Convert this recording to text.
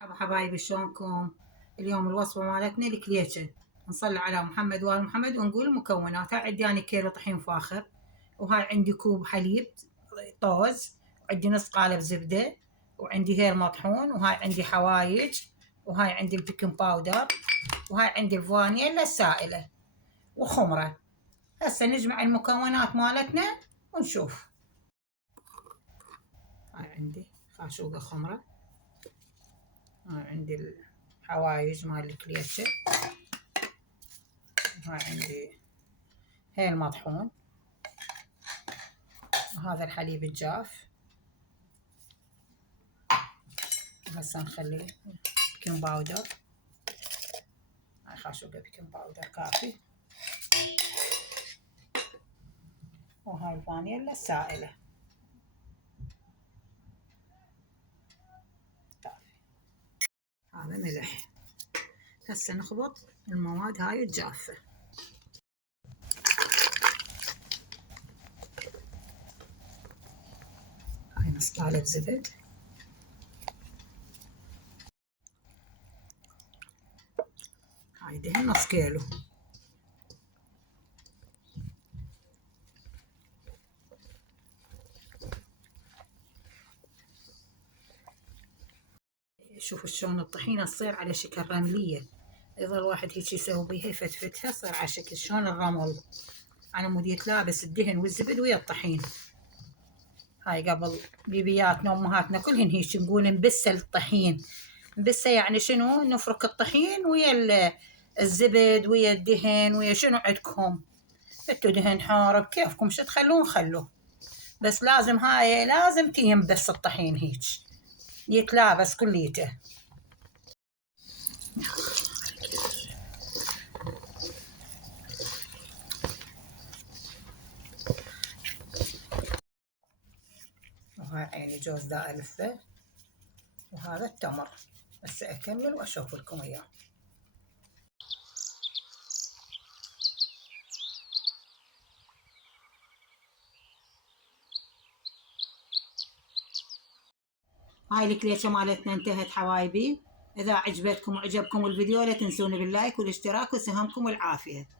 مرحبا حبايبي، شلونكم؟ اليوم الوصفة مالتنا الكليتشة. نصلي على محمد وآل محمد ونقول المكونات. هاي عندي أنا كيلو طحين فاخر، وهاي عندي كوب حليب طوز، وعندي نص قالب زبدة، وعندي هيل مطحون، وهاي عندي حوايج، وهاي عندي البيكنج باودر، وهاي عندي الفانيلا السائلة وخمرة. هسه نجمع المكونات مالتنا ونشوف. هاي عندي خاشوقة خمرة، عندي الحوايج مال الكليتشة، هاي عندي هيل مطحون، وهذا الحليب الجاف. هسه نخلي بيكنج باودر، هاي خاشوقة بيكنج باودر كافي، وهاي الفانيلا السائلة كافي، هذا ملح. هسه نخلط المواد هاي الجافة. هاي نص قالب زبد، هاي دهن نص كيلو، شوفوا شلون الطحينة تصير على شكل رملية، يظل واحد هيك يسوي بيها يفتفتها تصير على شكل شلون الرمل، على مود يتلابس الدهن والزبد ويا الطحين. هاي قبل بيبياتنا وامهاتنا كلهن هيك نقول نبسه الطحين. نبسه يعني شنو؟ نفرك الطحين ويا الزبد ويا الدهن ويا شنو عندكم انتو، دهن حار بكيفكم شو تخلون خلوه، بس لازم هاي لازم تينبس الطحين هيك يتلابس كليته. وهاي عيني جوز دا ألفه، وهذا التمر. هسه أكمل وأشوف لكم إياه. هاي الكليشة مالتنا انتهت حبايبي. إذا عجبتكم وعجبكم الفيديو لا تنسوني باللايك والاشتراك وسهامكم والعافية.